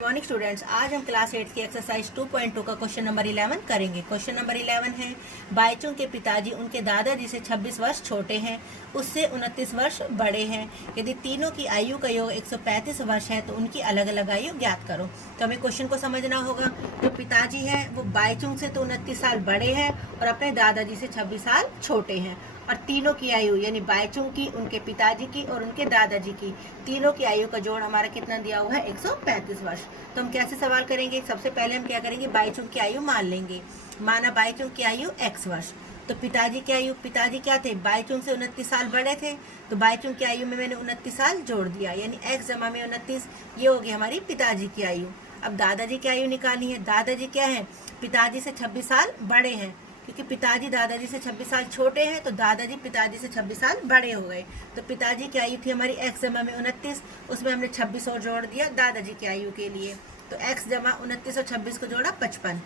Morning students, आज हम class 8 की एक्सरसाइज 2.2 का क्वेश्चन नंबर 11 करेंगे। क्वेश्चन नंबर 11 है, बाईचुंग के पिताजी उनके दादाजी से 26 वर्ष छोटे हैं, उससे 29 वर्ष बड़े हैं। यदि तीनों की आयु का योग 135 वर्ष है तो उनकी अलग अलग आयु ज्ञात करो। तो हमें क्वेश्चन को समझना होगा। जो पिताजी हैं वो बाईचुंग से तो 29 साल बड़े हैं और अपने दादाजी से 26 साल छोटे हैं, और तीनों की आयु यानी बाईचुंग की, उनके पिताजी की और उनके दादाजी की, तीनों की आयु का जोड़ हमारा कितना दिया हुआ है? 135 वर्ष। तो हम कैसे सवाल करेंगे? सबसे पहले हम क्या करेंगे, बाईचुंग की आयु मान लेंगे। माना बाईचुंग की आयु x वर्ष, तो पिताजी की आयु, पिताजी क्या थे? बाईचुंग से 29 साल बड़े थे, तो बाईचुंग की आयु में मैंने 29 साल जोड़ दिया, यानी x जमा में 29, ये होगी हमारी पिताजी की आयु। अब दादाजी की आयु निकालनी है। दादाजी क्या है? पिताजी से 26 साल बड़े हैं, क्योंकि पिताजी दादाजी से 26 साल छोटे हैं, तो दादाजी पिताजी से 26 साल बड़े हो गए। तो पिताजी की आयु थी हमारी x जमा में 29, उसमें हमने 26 और जोड़ दिया दादाजी की आयु के लिए, तो x जमा 29 और 26 को जोड़ा 55।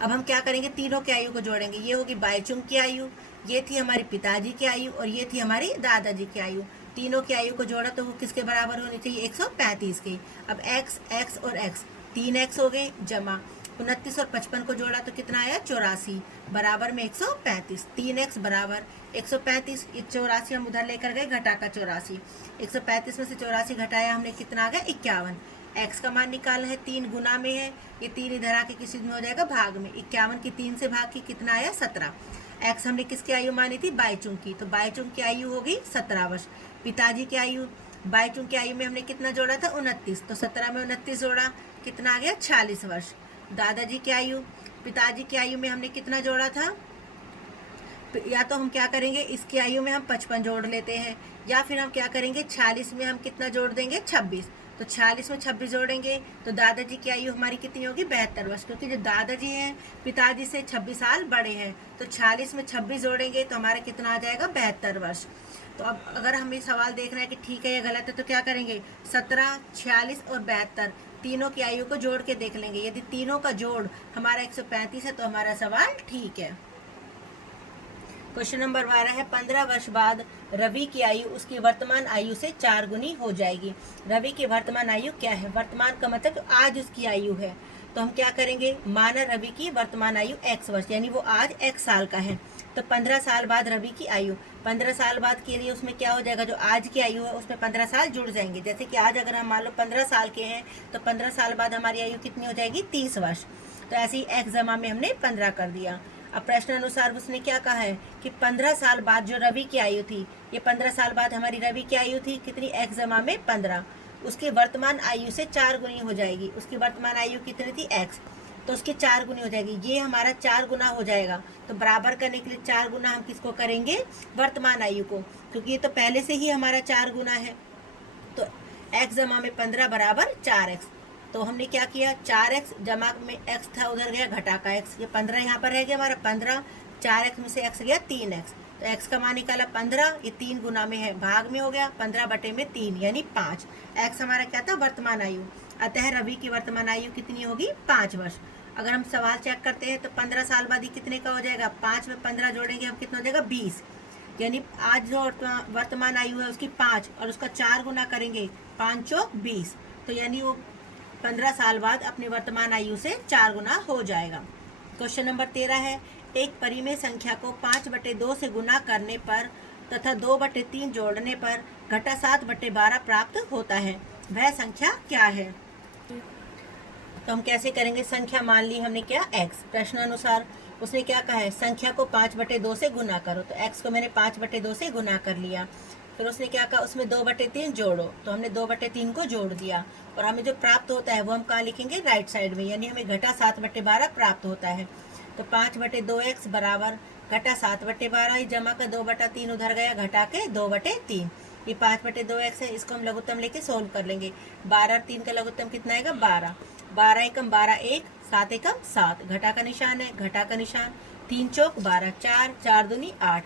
अब हम क्या करेंगे, तीनों की आयु को जोड़ेंगे। ये होगी बाईचुंग की आयु, ये थी हमारी पिताजी की आयु और ये थी हमारी दादाजी की आयु। तीनों की आयु को जोड़ा तो वो किसके बराबर होनी चाहिए? 135 की। अब x और x 3x हो गए, जमा 29 और 55 को जोड़ा तो कितना आया? 84, बराबर में 135। 3x बराबर 135, 84 हम उधर लेकर गए, घटा का 84। 135 में से 84 घटाया हमने, कितना आ गया? 51। x का मान निकालना है, 3 गुना में है, ये 3 इधर आके किसी में हो जाएगा भाग में। 51 की 3 से भाग की, कितना आया? 17। x हमने किसकी आयु मानी थी? बाईचुंग की, तो बाईचुंग की आयु होगी 17 वर्ष। पिताजी की आयु, बाईचुंग की आयु में हमने कितना जोड़ा था? 29, तो 17 में 29 जोड़ा, कितना आ गया? 46 वर्ष। दादाजी की आयु, पिताजी की आयु में हमने कितना जोड़ा था? या तो हम क्या करेंगे, इसकी आयु में हम 55 जोड़ लेते हैं, या फिर हम क्या करेंगे, 46 में हम कितना जोड़ देंगे? 26। तो 46 में 26 जोड़ेंगे तो दादाजी की आयु हमारी कितनी होगी? 72 वर्ष, क्योंकि जो दादाजी हैं पिताजी से 26 साल बड़े हैं, तो 46 में 26 जोड़ेंगे तो हमारा कितना आ जाएगा? 72 वर्ष। तो अब अगर हमें सवाल देखना है कि ठीक है या गलत है, तो क्या करेंगे, 17, 46 और 72 तीनों की आयु को जोड़ के देख लेंगे। यदि तीनों का जोड़ हमारा 135 है तो हमारा सवाल ठीक है। क्वेश्चन नंबर 12 है, 15 वर्ष बाद रवि की आयु उसकी वर्तमान आयु से 4 गुनी हो जाएगी। रवि की वर्तमान आयु क्या है? वर्तमान का मतलब आज उसकी आयु है, तो हम क्या करेंगे, माना रवि की वर्तमान आयु x वर्ष, यानी वो आज x साल का है, तो 15 साल बाद रवि की आयु, 15 साल बाद के लिए उसमें क्या हो जाएगा, जो आज की आयु है उसमें 15 साल जुड़ जाएंगे। जैसे कि आज अगर हम मान लो 15 साल के हैं, तो 15 साल बाद हमारी आयु कितनी हो जाएगी? 30 वर्ष। तो ऐसे ही x जमा में हमने 15 कर दिया। अब प्रश्न अनुसार उसने क्या कहा है कि 15 साल बाद जो रवि की आयु थी, ये 15 साल बाद हमारी रवि की आयु थी कितनी? x जमा में 15, उसकी वर्तमान आयु से 4 गुनी हो जाएगी। उसकी वर्तमान आयु कितनी थी? x, तो उसकी 4 गुनी हो जाएगी। ये हमारा 4 गुना हो जाएगा, तो बराबर करने के लिए 4 गुना हम किसको करेंगे? वर्तमान आयु को, क्योंकि ये तो पहले से ही हमारा 4 गुना है। तो x जमा में 15 बराबर 4x। तो हमने क्या किया, 4x जमा में x था, उधर गया घटा का x, ये 15 यहाँ पर रह गया हमारा 15, 4x में से x गया 3x, तो x का मान निकाला 15, ये 3 गुना में है, भाग में हो गया 15 बटे में 3 यानी 5। x हमारा क्या था? वर्तमान आयु। अतः रवि की वर्तमान आयु कितनी होगी? 5 वर्ष। अगर हम सवाल चेक करते हैं तो 15 साल बाद ही कितने का हो जाएगा? 5 में 15 जोड़ेंगे हम, कितना हो जाएगा? 20, यानी आज जो वर्तमान आयु है उसकी 5 और उसका 4 गुना करेंगे, 5 चौक 20, तो यानी वो 15 साल बाद अपनी वर्तमान आयु से 4 गुना हो जाएगा। क्वेश्चन नंबर 13 है, एक परिमेय संख्या को 5/2 से गुना करने पर तथा 2/3 जोड़ने पर घटा 7/12 प्राप्त होता है, वह संख्या क्या है? तो हम कैसे करेंगे, संख्या मान ली हमने क्या? x। प्रश्न अनुसार उसने क्या कहा है, संख्या को 5/2 से गुना करो, तो x को मैंने 5/2 से गुना कर लिया। फिर उसने क्या कहा, उसमें 2/3 जोड़ो, तो हमने 2/3 को जोड़ दिया, और हमें जो प्राप्त होता है वो हम कहाँ लिखेंगे? राइट साइड में, यानी हमें घटा 7/12 प्राप्त होता है। तो 5/2x बराबर घटा 7/12, जमा का 2/3 उधर गया, घटा के 2/3, ये 5/2x है, इसको हम लघुत्तम लेके सोल्व कर लेंगे। 12 और 3 का लघुत्तम कितना आएगा? 12, 12 एकम 12 1, 7 एकम 7, घटा का निशान है, घटा का निशान, 3 चौक 12, 4, 4 दूनी 8,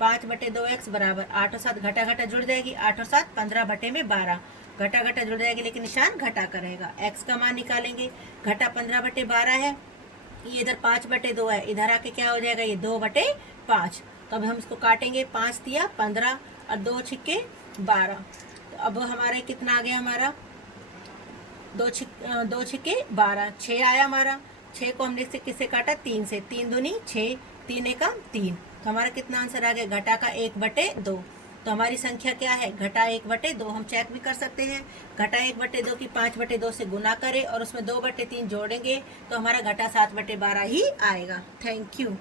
5/2x बराबर 8 और 7 घटा घटा जुड़ जाएगी, 8 और 7 15 बटे में 12, घटा घटा जुड़ जाएगी, लेकिन निशान घटा का रहेगा। x का मान निकालेंगे, घटा 15/12 है, ये इधर 5/2 है, इधर आके क्या हो जाएगा? ये 2/5। तो अब हम इसको काटेंगे, 5 दिया 15 और 2 छिक्के 12, तो अब हमारे कितना आ गया? हमारा दो छिके 12, 6 आया हमारा। 6 को हमने से किससे काटा? 3 से। 3 दूनी 6, 3 एकम 3। तो हमारा कितना आंसर आ गया? घटा का 1/2। तो हमारी संख्या क्या है? घटा 1/2। हम चेक भी कर सकते हैं। घटा 1/2 की 5/2 से गुना करें और उसमें 2/3 जोड़ेंगे तो हमारा घटा 7/12 ही आएगा। Thank you.